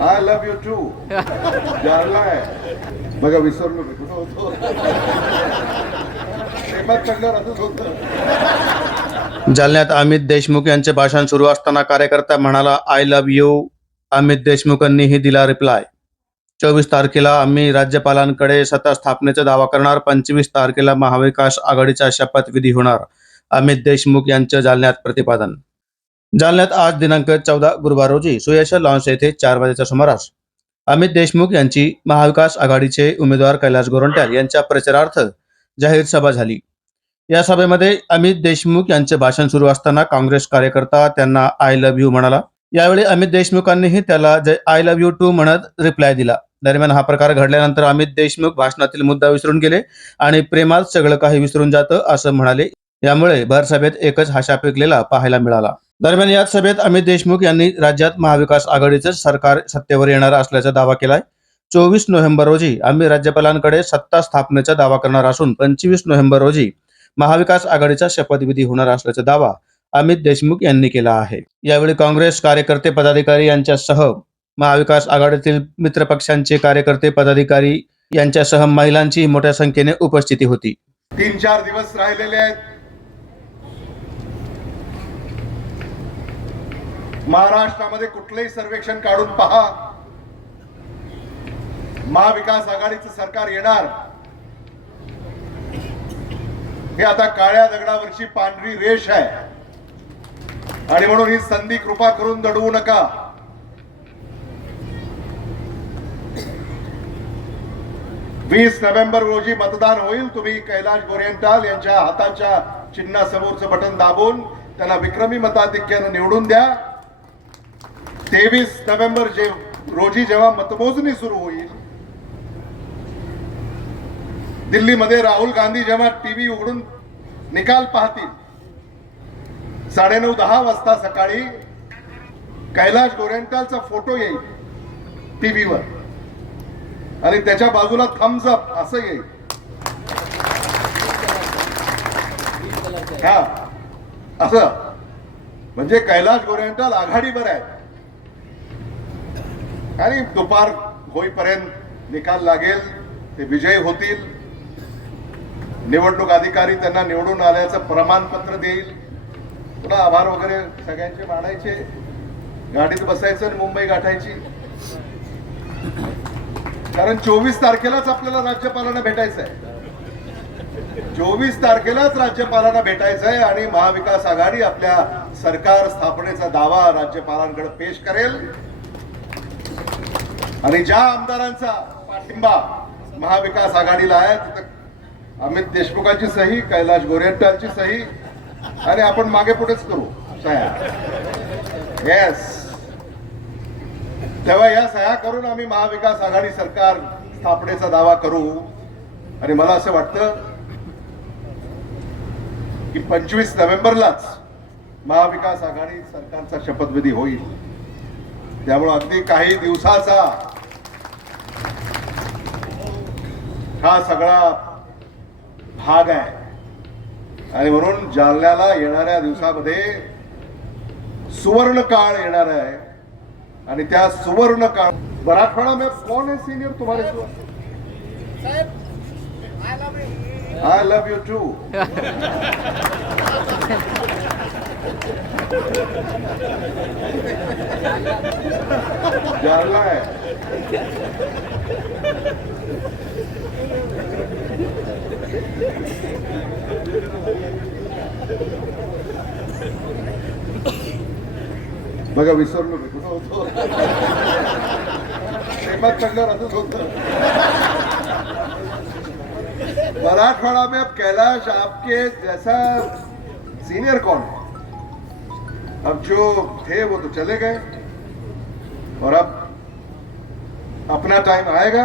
I love you too जाणला आहे विसरलो मी कुठं होतो जालन्यात अमित देशमुख यांचे भाषण सुरू असताना कार्यकर्ता म्हणाला आय लव्ह यू अमित देशमुखांनीही दिला रिप्लाय चोवीस तारखेला आम्ही राज्यपालांकडे सत्ता स्थापनेचा दावा करणार. पंचवीस तारखेला महाविकास आघाडीचा शपथविधी होणार. अमित देशमुख यांचं जालन्यात प्रतिपादन. जालन्यात आज दिनांक चौदा गुरुवार रोजी सुयश लॉन्स येथे चार वाजेच्या सुमारास अमित देशमुख यांची महाविकास आघाडीचे उमेदवार कैलास गोरंट्याल यांच्या प्रचारार्थ जाहीर सभा झाली. या सभेमध्ये अमित देशमुख यांचे भाषण सुरू असताना काँग्रेस कार्यकर्ता त्यांना आय लव्ह यू म्हणाला. यावेळी अमित देशमुखांनीही त्याला जय आय लव्ह यू टू म्हणत रिप्लाय दिला. दरम्यान हा प्रकार घडल्यानंतर अमित देशमुख भाषणातील मुद्दा विसरून गेले आणि प्रेमात सगळं काही विसरून जातं असं म्हणाले. यामुळे भरसभेत एकच हाशा पिकलेला पाहायला मिळाला. दरम्यान याच सभेत अमित देशमुख यांनी राज्यात महाविकास आघाडीचं सरकार सत्तेवर येणार असल्याचा दावा केलाय. चोवीस नोव्हेंबर रोजी आम्ही राज्यपालांकडे सत्ता स्थापनेचा दावा करणार असून पंचवीस नोव्हेंबर रोजी महाविकास आघाडीचा शपथविधी होणार असल्याचा दावा अमित देशमुख यांनी केला आहे. यावेळी काँग्रेस कार्यकर्ते पदाधिकारी यांच्यासह महाविकास आघाडीतील मित्रपक्षांचे कार्यकर्ते पदाधिकारी यांच्यासह महिलांची मोठ्या संख्येने उपस्थिती होती. तीन चार दिवस राहिलेले आहेत. महाराष्ट्रामध्ये कुठलंही सर्वेक्षण काढून पहा. महाविकास आघाडीचं सरकार येणार. हे आता काळ्या दगडावरची पांढरी रेष आहे. आणि म्हणून ही संधी कृपा करून दडवू नका. वीस नोव्हेंबर रोजी मतदान होईल तुम्ही कैलाश गोरेंटाल यांच्या हाताच्या चिन्हासमोरचं बटन दाबून त्याला विक्रमी मताधिक्यानं निवडून द्या. तेवीस नोव्हेंबर जे रोजी जेव्हा मतमोजणी सुरू होईल दिल्लीमध्ये राहुल गांधी जेव्हा टीव्ही उघडून निकाल पाहतील साडेनऊ दहा वाजता सकाळी कैलाश गोरेंटालचा फोटो येईल टीव्हीवर आणि त्याच्या बाजूला थम्स अप असं येईल. हा. असं. म्हणजे कैलाश गोरेंटाल आघाडीवर आहे आणि दुपार होईपर्यंत निकाल लागेल ते विजयी होतील. निवडणूक अधिकारी त्यांना निवडून आल्याचं प्रमाणपत्र देईल. पुन्हा आभार वगैरे सगळ्यांचे मानायचे. गाडीत बसायचं आणि मुंबई गाठायची. कारण चोवीस तारखेलाच आपल्याला राज्यपालांना भेटायचं आहे चोवीस तारखेलाच राज्यपालांना भेटायचं आहे आणि महाविकास आघाडी आपल्या सरकार स्थापनेचा दावा राज्यपालांकडे पेश करेल. आणि ज्या आमदारांचा पाठिंबा महाविकास आघाडीला आहे तिथं अमित देशमुखांची सही कैलाश गोरेंटालची सही आणि आपण मागे पुढेच करू सह्या. येस तेव्हा या सह्या करून आम्ही महाविकास आघाडी सरकार स्थापनेचा दावा करू. आणि मला असं वाटतं की पंचवीस नोव्हेंबरलाच महाविकास आघाडी सरकारचा शपथविधी होईल. त्यामुळे अगदी काही दिवसाचा हा सगळा भाग आहे. आणि म्हणून जालन्याला येणाऱ्या दिवसामध्ये सुवर्ण काळ येणार आहे. आणि त्या सुवर्ण काळ मराठवाडा में कौन है सीनियर तुम्हारे I love you too Jalna है. बघा विसरलो मी कुठं होतो प्रेमात पडल्यावर असंच होतं मराठवाड़ा में अब कैलाश आपके जैसा सीनियर कौन है अब जो थे वो तो चले गए और अब अपना टाइम आएगा